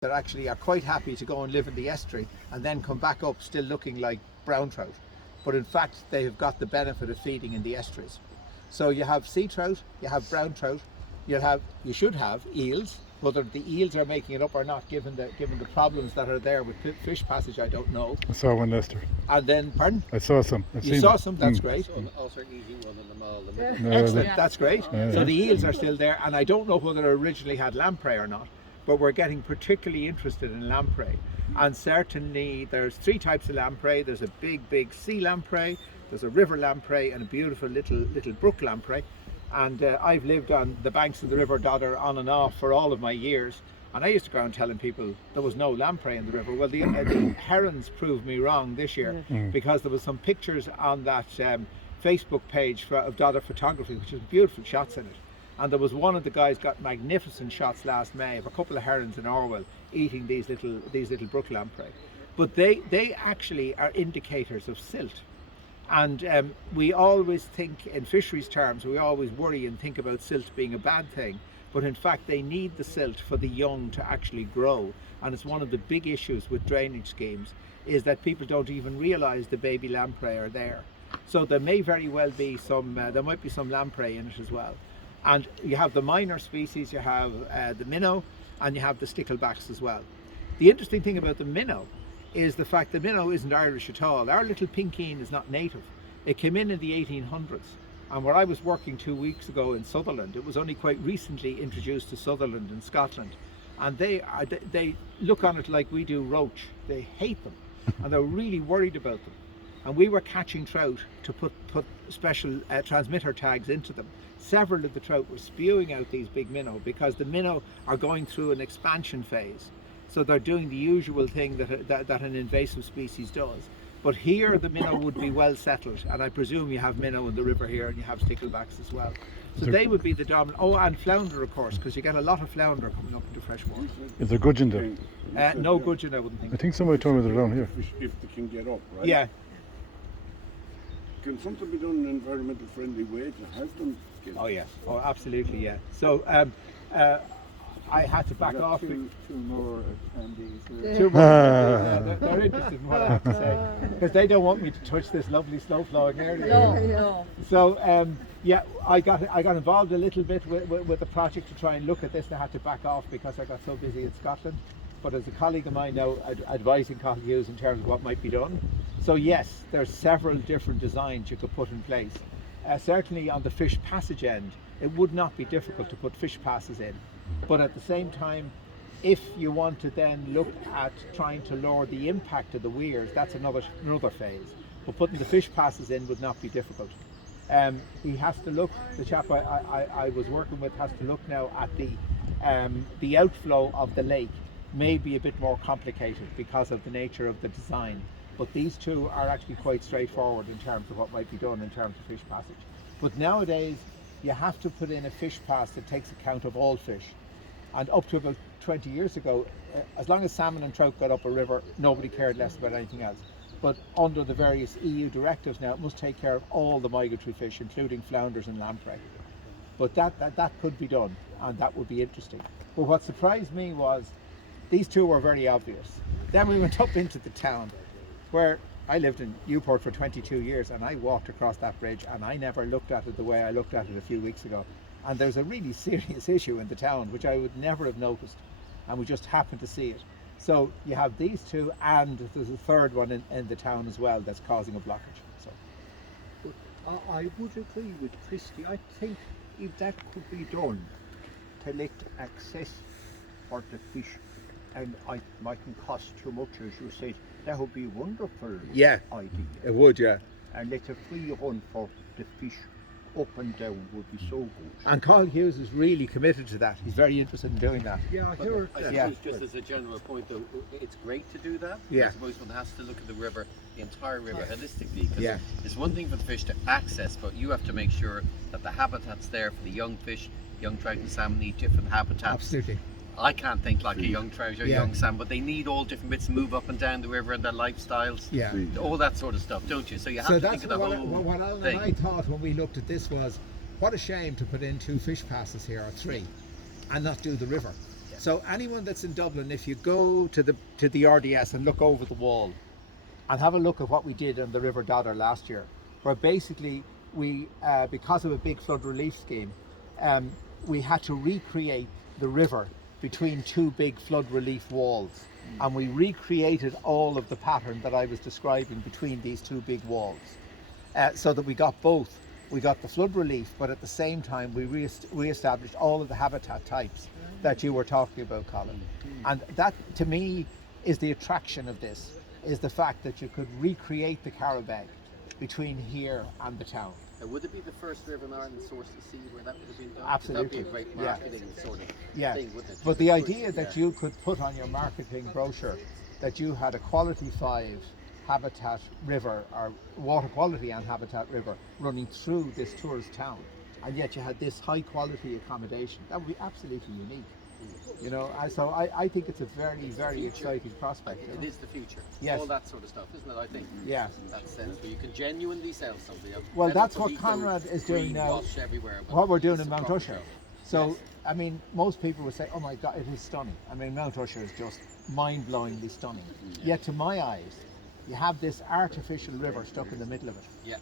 that actually are quite happy to go and live in the estuary and then come back up still looking like brown trout. But in fact, they have got the benefit of feeding in the estuaries. So you have sea trout, you have brown trout, you should have eels. Whether the eels are making it up or not, given the problems that are there with fish passage, I don't know. I saw one yesterday. And then, pardon? I saw some. You saw some? That's great. So also eating one in the mall. Excellent, that's great. So the eels are still there, and I don't know whether they originally had lamprey or not, but we're getting particularly interested in lamprey. And certainly there's 3 types of lamprey. There's a big sea lamprey, there's a river lamprey, and a beautiful little brook lamprey. And I've lived on the banks of the River Dodder on and off for all of my years, and I used to go around telling people there was no lamprey in the river. Well, the herons proved me wrong this year, because there was some pictures on that Facebook page of Dodder Photography, which has beautiful shots in it. And there was one of the guys got magnificent shots last May of a couple of herons in Orwell eating these little brook lamprey. But they actually are indicators of silt. And we always think in fisheries terms, we always worry and think about silt being a bad thing, but in fact they need the silt for the young to actually grow. And it's one of the big issues with drainage schemes, is that people don't even realise the baby lamprey are there. So there may very well be there might be some lamprey in it as well. And you have the minor species, you have the minnow, and you have the sticklebacks as well. The interesting thing about the minnow is the fact that minnow isn't Irish at all. Our little pinkeen is not native. It came in the 1800s, and where I was working 2 weeks ago in Sutherland, it was only quite recently introduced to Sutherland in Scotland, and they look on it like we do roach. They hate them, and they're really worried about them. And we were catching trout to put special transmitter tags into them. Several of the trout were spewing out these big minnow because the minnow are going through an expansion phase. So they're doing the usual thing that an invasive species does. But here the minnow would be well settled, and I presume you have minnow in the river here, and you have sticklebacks as well. So they would be the dominant. Oh, and flounder, of course, because you get a lot of flounder coming up into freshwater. Is there gudgeon there? No gudgeon, I wouldn't think. I think somebody told me they're down here. If they can get up, right? Yeah. Can something be done in an environmental friendly way to help them get up? Oh yeah. Oh, absolutely, yeah. So I had to back off. Two more attendees. Two more. They're interested in what I have to say, because they don't want me to touch this lovely slow-flowing area. No. So yeah, I got involved a little bit with the project to try and look at this, and I had to back off because I got so busy in Scotland. But as a colleague of mine now, advising colleagues in terms of what might be done. So yes, there's several different designs you could put in place. Certainly on the fish passage end, it would not be difficult to put fish passes in. But at the same time, if you want to then look at trying to lower the impact of the weirs, that's another phase. But putting the fish passes in would not be difficult. He has to look, the chap I was working with has to look now at the outflow of the lake. May be a bit more complicated because of the nature of the design. But these two are actually quite straightforward in terms of what might be done in terms of fish passage. But nowadays, you have to put in a fish pass that takes account of all fish. And up to about 20 years ago, as long as salmon and trout got up a river, nobody cared less about anything else. But under the various EU directives now, it must take care of all the migratory fish, including flounders and lamprey. But that could be done, and that would be interesting. But what surprised me was these two were very obvious. Then we went up into the town, where I lived in Newport for 22 years, and I walked across that bridge, and I never looked at it the way I looked at it a few weeks ago. And there's a really serious issue in the town, which I would never have noticed, and we just happened to see it. So you have these two, and there's a third one in the town as well that's causing a blockage. So. But I would agree with Christy. I think if that could be done to let access for the fish, and it mightn't cost too much, as you said, that would be a wonderful idea. It would, yeah. And let a free run for the fish up and down would be so good. And Carl Hughes is really committed to that. He's very interested in doing that. Yeah, I heard that. suppose just as a general point though, it's great to do that. Yeah. I suppose one has to look at the river, the entire river holistically, because Yeah. it's one thing for the fish to access, but you have to make sure that the habitat's there for the young fish. Young trout and salmon need different habitats. Absolutely. I can't think like a young trout or Yeah. young salmon, but they need all different bits to move up and down the river and their lifestyles. Yeah. All that sort of stuff, don't you? So you have So to that's think of the whole what Alan thing. and I thought when we looked at this was, what a shame to put in 2 fish passes here, or 3, and not do the river. Yeah. So anyone that's in Dublin, if you go to the RDS and look over the wall and have a look at what we did on the River Dodder last year, where basically we, because of a big flood relief scheme, we had to recreate the river between two big flood relief walls, and we recreated all of the pattern that I was describing between these two big walls, so that we got both. We got the flood relief, but at the same time we re-established all of the habitat types that you were talking about, Colin. And that, to me, is the attraction of this, is the fact that you could recreate the Carrowbeg between here and the town. Would it be the first river in Ireland source to sea where that would have been done? Absolutely. That would be a great marketing sort of thing, wouldn't it? But the idea that you could put on your marketing brochure that you had a quality 5 habitat river, or water quality and habitat river, running through this tourist town, and yet you had this high quality accommodation, that would be absolutely unique. You know, so I think it's a very, very exciting prospect. It is the future. Yes. All that sort of stuff, isn't it? I think. Yes. In that sense, where you can genuinely sell something. Well, that's what Conrad is doing now. What we're doing in Mount Usher. So, I mean, most people would say, "Oh my God, it is stunning." I mean, Mount Usher is just mind-blowingly stunning. Yet, to my eyes, you have this artificial river stuck in the middle of it. Yeah.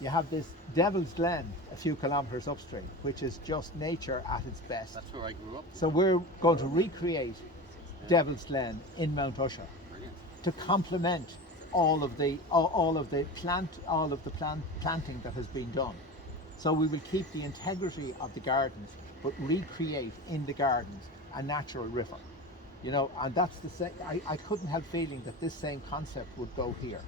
You have this Devil's Glen a few kilometres upstream, which is just nature at its best. That's where I grew up. So we're going to recreate Devil's Glen in Mount Usher. Brilliant. To complement all of the planting that has been done. So we will keep the integrity of the gardens, but recreate in the gardens a natural river. You know, and that's the same. I couldn't help feeling that this same concept would go here.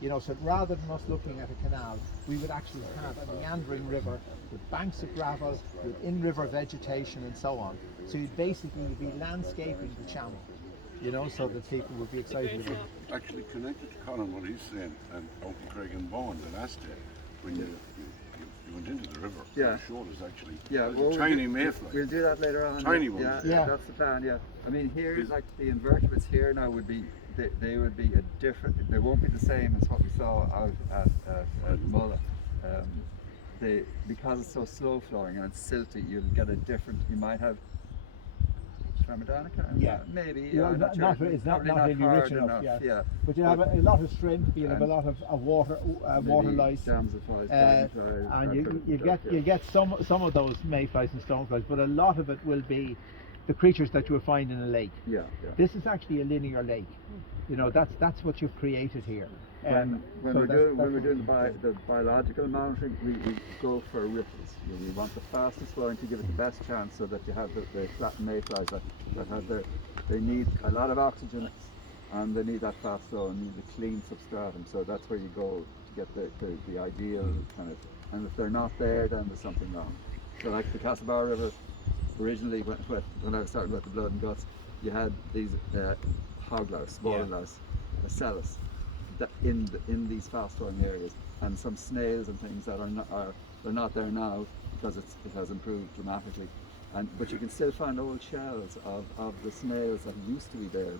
You know, so rather than us looking at a canal, we would actually have a meandering river with banks of gravel, with in-river vegetation and so on. So you'd basically be landscaping the channel, you know, so that people would be excited about it. Actually connected to Colin what he's saying, and Uncle Craig and Bowen the last day, when you went into the river, Yeah. the shore is actually well, a tiny mayfly. We'll do that later on. Tiny one. Yeah, that's the plan. Yeah, I mean here, like the invertebrates here now would be, they would be a different. They won't be the same as what we saw out at Mulla. Because it's so slow flowing and it's silty, you'll get a different. You might have Tramadonica. Yeah. Maybe. You know, I'm not sure. it's not Probably really hard rich enough. Yeah. But you have a lot of shrimp, you have a lot of water lice, Damselflies, and you get some of those mayflies and stoneflies, but a lot of it will be the creatures that you will find in a lake. Yeah. This is actually a linear lake. You know, that's what you've created here. When we're doing the biological monitoring, we go for ripples. We want the fastest flowing to give it the best chance, so that you have the flat mayflies that have they need a lot of oxygen, and they need that fast flow and need a clean substratum. So that's where you go to get the ideal kind of. And if they're not there, then there's something wrong. So like the Castlebar River, originally when I was talking about the blood and guts, you had these hog louse, water louse, ocelus, in these fast-flowing areas, and some snails and things that they're not there now because it has improved dramatically. But you can still find old shells of the snails that used to be there.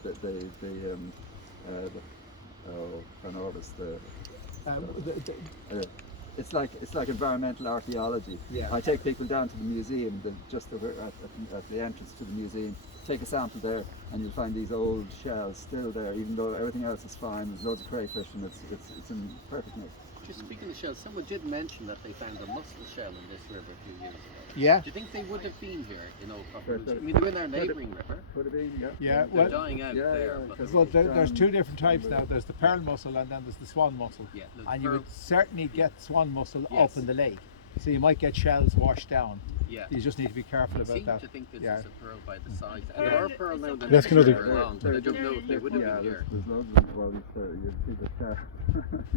It's like environmental archaeology. Yeah. I take people down to the museum, just over at the entrance to the museum. Take a sample there, and you'll find these old shells still there, even though everything else is fine. There's loads of crayfish, and it's in perfect nick. Just speaking of shells, someone did mention that they found a mussel shell in this river a few years ago. Yeah. Do you think they would have been here? You know, I mean, they're in our neighbouring river. Could have been, yeah. Yeah. They're Well, dying out there. But well, there's two different types now. There's the pearl mussel, and then there's the swan mussel. yeah, And you would certainly get swan mussel Yes. up in the lake, so you might get shells washed down. yeah. You just need to be careful I about seem that. to think this Yeah. is a pearl by the size. And there are pearl now that That's are another- long, but I don't know if they would have been here. There's loads of them. Well, you'd see the shell.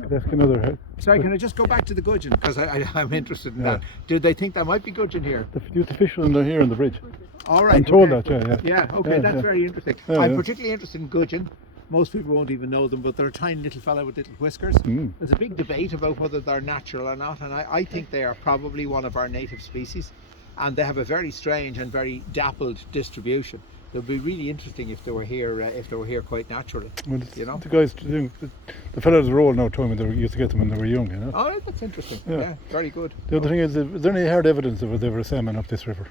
That's another. Sorry, can I just go back to the gudgeon, because I'm interested in that. Did they think there might be gudgeon here? The fish on the here on the bridge. All right. I'm told okay. that, yeah. Yeah, okay, Yeah, that's yeah. very interesting. Yeah, I'm yeah. particularly interested in gudgeon. Most people won't even know them, but they're a tiny little fella with little whiskers. Mm. There's a big debate about whether they're natural or not, and I think they are probably one of our native species, and they have a very strange and very dappled distribution. It would be really interesting if they were here quite naturally. Well, You know? the guys, the fellow at the roll now told me they used to get them when they were young, you know. Oh, that's interesting. Yeah. Yeah, very good. The other thing is there any hard evidence of there ever a salmon up this river?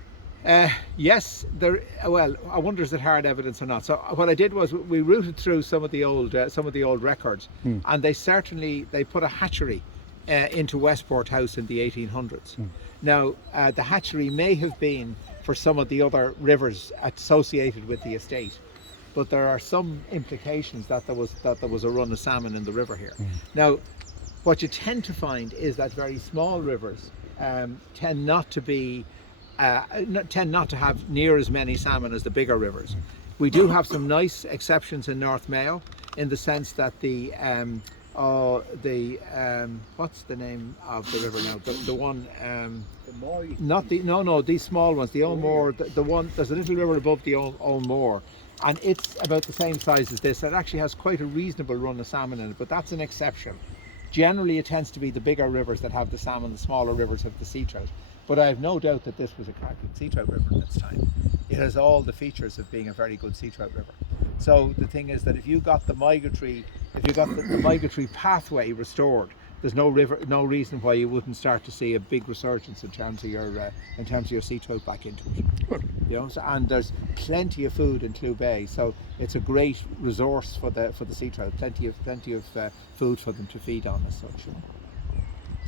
Yes, there. Well, I wonder is it hard evidence or not. So what I did was we routed through some of the old records, and they put a hatchery into Westport House in the 1800s. Now the hatchery may have been for some of the other rivers associated with the estate, but there are some implications that there was a run of salmon in the river here. Now, what you tend to find is that very small rivers tend not to have near as many salmon as the bigger rivers. We do have some nice exceptions in North Mayo, in the sense that what's the name of the river now? The one, these small ones, the Olmore, the one, there's a little river above the Olmore, and it's about the same size as this. It actually has quite a reasonable run of salmon in it, but that's an exception. Generally, it tends to be the bigger rivers that have the salmon, the smaller rivers have the sea trout. But I have no doubt that this was a cracking sea trout river in its time. It has all the features of being a very good sea trout river. So the thing is that if you got the migratory pathway restored, there's no reason why you wouldn't start to see a big resurgence in terms of your sea trout back into it. You know, and there's plenty of food in Clew Bay, so it's a great resource for the sea trout. Plenty of food for them to feed on as such. You know.